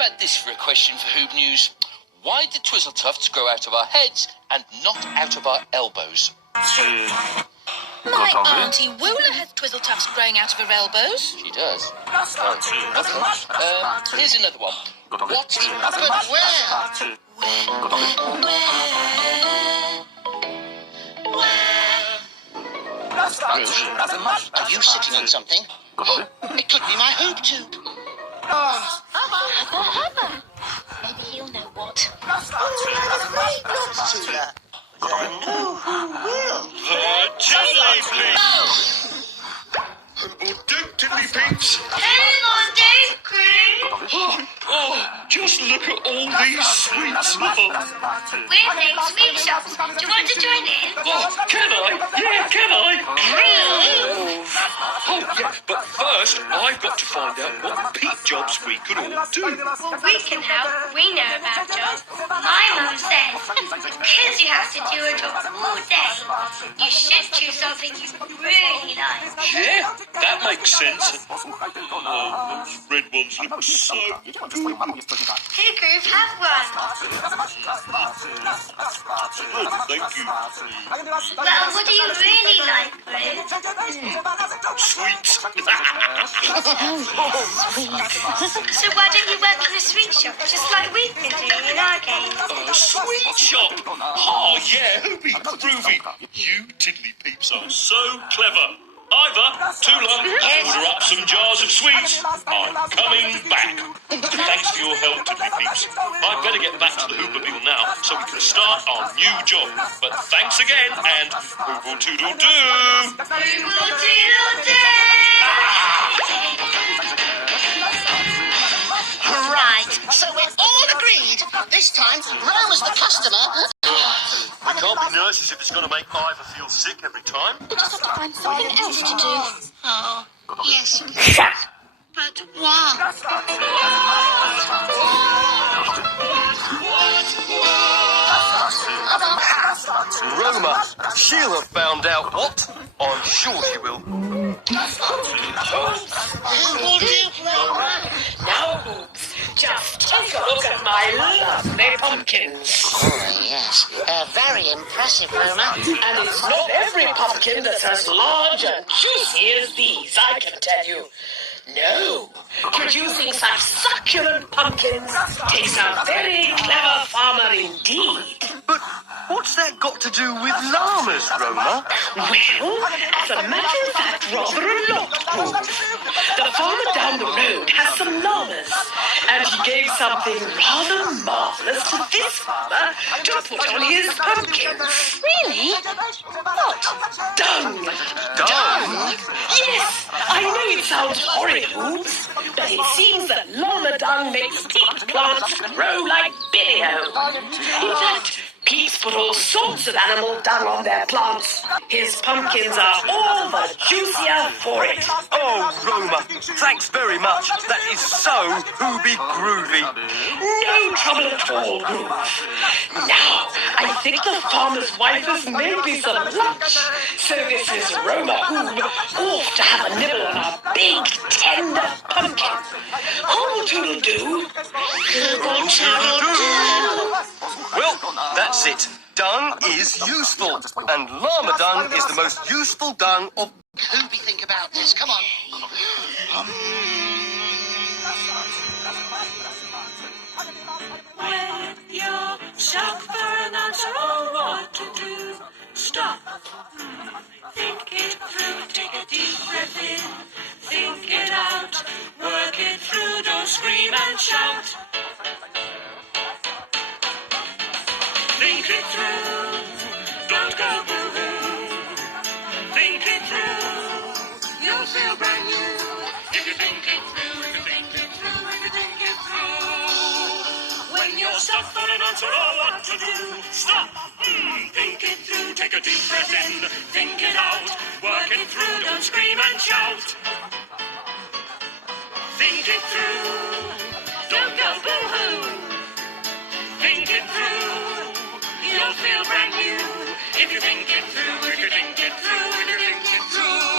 about this for a question for Hoob News? Why did twizzle tufts grow out of our heads and not out of our elbows? My Auntie Woola has twizzle tufts growing out of her elbows. She does. Okay. Here's another one. What? But where? Are you sitting on something? It could be my Hoob tube. Hubba. Maybe he'll know what. Tiddly peeps. Hang on, Dave Green. Just look at all these sweets. We're playing sweet shops. Do you want to join in? Can I? Yeah, can I? Oh, yeah, but first I've got to find out what peat jobs we could all do. Well, we can help. We know about jobs. My mum says, because you have to do a job all day, you should choose something you really like. Yeah, that makes sense. Oh, those red ones look so good. Here, Groove, have one. Oh, thank you. Well, what do you really like, Groove? Sweets. So why don't you work in a sweet shop, just like we've been doing in our game? A sweet shop. Oh, yeah, Hoobie, groovy. You tiddly peeps are so clever. Ivor, Tula, order up some jars of sweets. I'm coming back. Thanks for your help, tiddly peeps. I'd better get back to the Hoobermobile now so we can start our new job. But thanks again, and Hooble Toodle Doo. Hooble Doodle Doo! Right, so we're all agreed. This time, Rome is the customer. We can't be nurses if it's going to make Ivor feel sick every time. We just have to find something else to do. Oh, yes. But why? Roma, she'll have found out what? I'm sure she will. Who will do Roma? Now, Hoobs, just take a look at my lovely pumpkins. Oh, yes. Very impressive, Roma. And it's not every pumpkin that's as large and juicy as these, I can tell you. No, producing such succulent pumpkins takes a very clever farmer indeed. But what's that got to do with llamas, Roma? Well, as a matter of fact, rather a lot, Hoobs. The farmer down the road has some llamas, and he gave something rather marvellous to this farmer to put on his pumpkins. Really? What? Dung! Dung? Yes, I know it sounds horrid, Hoobs, but it seems that llama dung makes peat plants grow like billy-o. In fact, peeps put all sorts of animal dung on their plants. His pumpkins are all the juicier for it. Oh, Roma, thanks very much. That is so Hoobie groovy. No trouble at all, Groove. Now, I think the farmer's wife has made me some lunch. So this is Roma Hoob off to have a nibble on a big, tender pumpkin. Hobble toodle doo. Well, that's it. Dung is useful, and llama dung is the most useful dung of... Hoobie, think about this. Come on. When you're stuck for an answer or what to do, stop. Think it through, take a deep breath in, think it out, work it through, don't scream and shout. Think it through, don't go boo-hoo. Think it through, you'll feel brand new. If you think it through, if you think it through, if you think it through. When you're stuck for an answer or what to do, stop. Think it through, take a deep breath in, think it out, work it through, don't scream and shout. Think it through, don't go boo-hoo. Think it through, you'll feel brand new. If you think it through, if you think it through, if you think it through.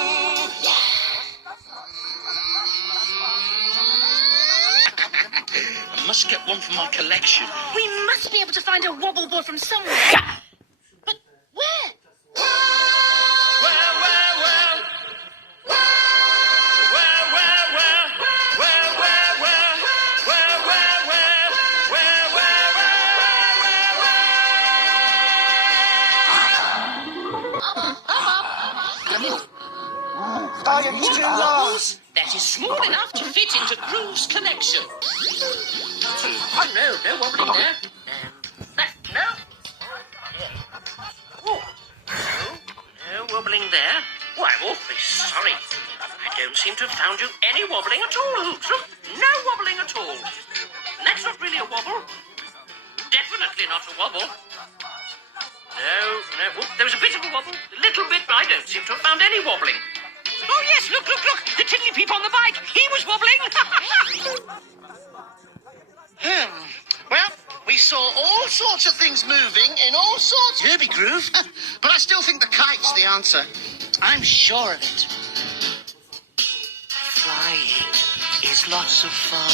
Must must get one for my collection. We must be able to find a wobble ball from somewhere. But where? Wobbles? That is small enough to fit into Groove's collection. Oh, no wobbling there. No. Oh, no wobbling there. Oh, I'm awfully sorry. I don't seem to have found you any wobbling at all, Hoobs. Look, no wobbling at all. That's not really a wobble. Definitely not a wobble. No. Oh, there was a bit of a wobble. A little bit, but I don't seem to have found any wobbling. Oh, yes, look. The tiddly peep on the bike. He was wobbling. Well, we saw all sorts of things moving in all sorts of Herbie Groove, but I still think the kite's the answer. I'm sure of it. Flying is lots of fun,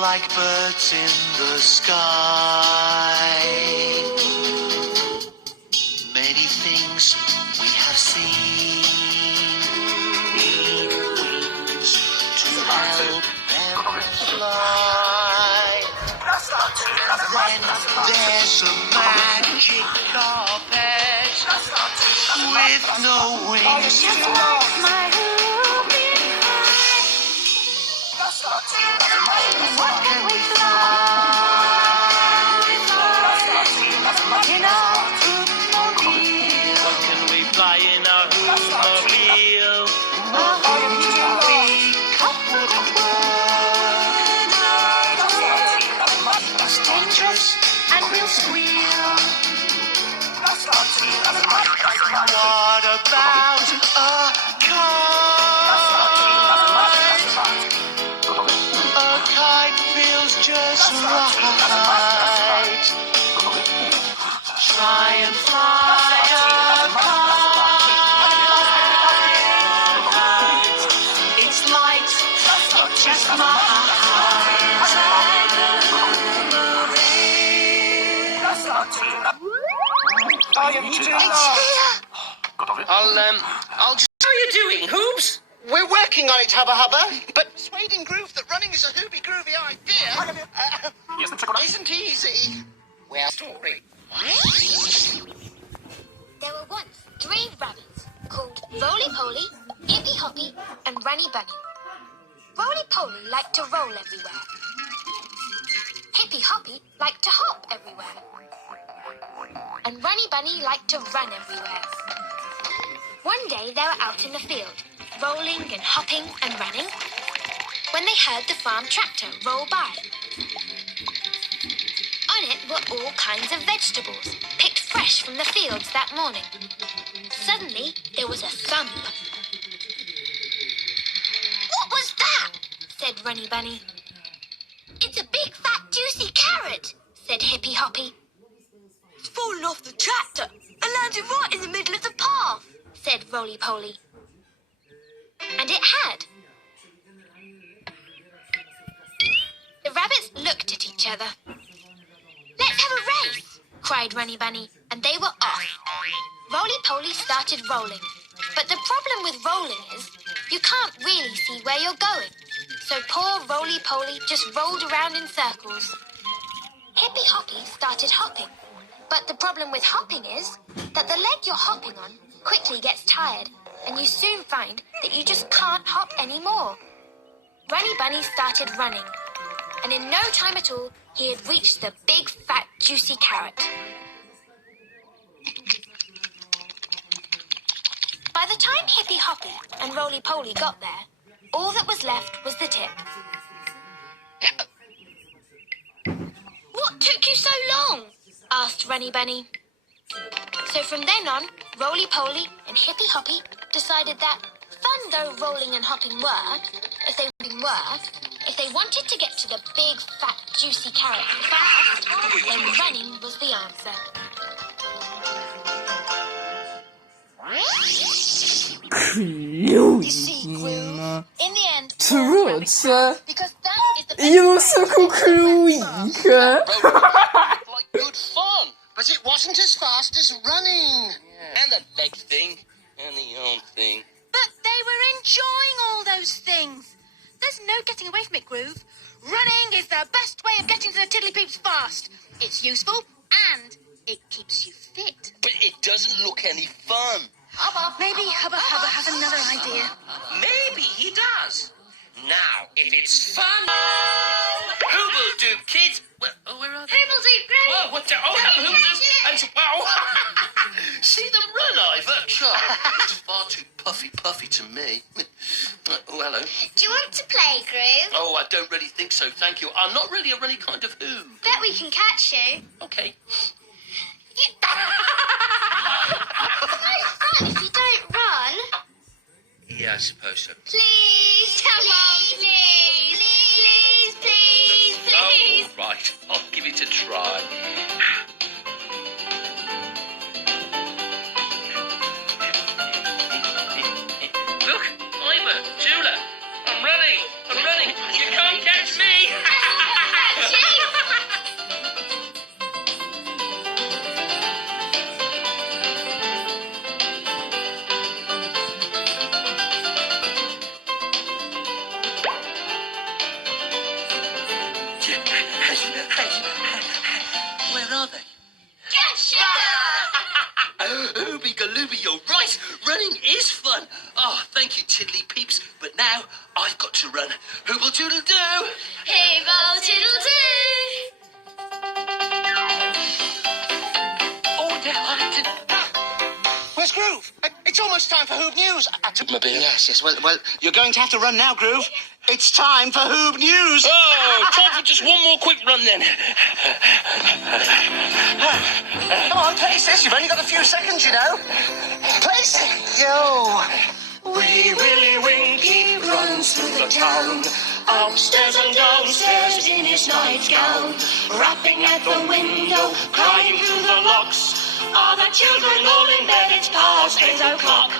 like birds in the sky. Many things we have seen need wings to help them fly. Then there's a magic carpet with no wings to My Hoobie What can we fly in our Hoobmobile? What can we fly in our Hoobmobile? A Hoobie couldn't work. It's dangerous and we'll squeal. What about a kite? A kite feels just right. Try and fly a kite. It's light, it just might. I'll just... How are you doing, Hoobs? We're working on it, Hubba Hubba, but persuading Groove that running is a Hoobie Groovy idea isn't easy. Well, story. There were once 3 rabbits called Roly Poly, Hippy Hoppy, and Runny Bunny. Roly Poly liked to roll everywhere. Hippy Hoppy liked to hop everywhere. And Runny Bunny liked to run everywhere. One day they were out in the field, rolling and hopping and running, when they heard the farm tractor roll by. On it were all kinds of vegetables, picked fresh from the fields that morning. Suddenly, there was a thump. "What was that?" said Runny Bunny. "It's a big, fat, juicy carrot," said Hippy Hoppy. "It's fallen off the tractor and landed right in the middle of the path," said Roly Poly. And it had. The rabbits looked at each other. "Let's have a race," cried Runny Bunny, and they were off. Roly Poly started rolling, but the problem with rolling is you can't really see where you're going. So poor Roly Poly just rolled around in circles. Hippy Hoppy started hopping, but the problem with hopping is that the leg you're hopping on quickly gets tired, and you soon find that you just can't hop anymore. Runny Bunny started running, and in no time at all, he had reached the big, fat, juicy carrot. By the time Hippy Hoppy and Roly Poly got there, all that was left was the tip. "What took you so long?" asked Runny Bunny. So from then on, Roly Poly and Hippy Hoppy decided that, fun though rolling and hopping were, if they wanted to get to the big, fat, juicy carrot fast, then running was the answer. You see, Groove, in the end, Wkrótce Because that is the best już way ku krójkę. Like good fun. But it wasn't as fast as running. And the leg thing, and the arm thing. But they were enjoying all those things. There's no getting away from it, Groove. Running is the best way of getting to the Tiddly-Peeps fast. It's useful and it keeps you fit. But it doesn't look any fun. Maybe Hubba Hubba has another idea. Maybe he does. Now, if it's fun... Hooble Doop, kids. Where are they? Hooble Doop, Groove. Whoa, what the... Oh, hello, Hoobles. And... Wow. See them run, Ivor. It's far too puffy to me. Oh, hello. Do you want to play, Groove? Oh, I don't really think so, thank you. I'm not really a runny kind of hoob. Bet we can catch you. Okay. It's fun if you don't run. Yeah, I suppose so. Please, come on, please. Please, please, please. Oh, right. I'll give it a try. Look, Ivor, Jula, I'm running. You can't catch me. Where are they? Ooby galooby, you're right. Running is fun. Oh, thank you, Tiddly Peeps. But now I've got to run. Hooble doodle doo. Hooble Tiddle Oh, they're Where's Groove? It's almost time for Hoob News. Mobile. Yes. Well, you're going to have to run now, Groove. It's time for Hoob News. Oh, time for just one more quick run then. Come on, Places. You've only got a few seconds, you know. Places. Yo. Wee Willie Winky runs through the town, upstairs and downstairs in his nightgown, rapping at the window, crying through the locks. Are the children all in bed? It's past 8 o'clock.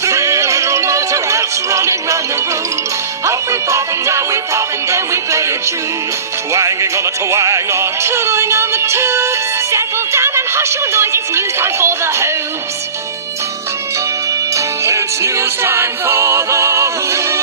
Three little motorheads running round the room. Up we pop and down we pop and then we play a tune. Twanging on a twang-on. Tootling on the tubes. Settle down and hush your noise. It's news time for the Hoobs. It's news time for the Hoobs.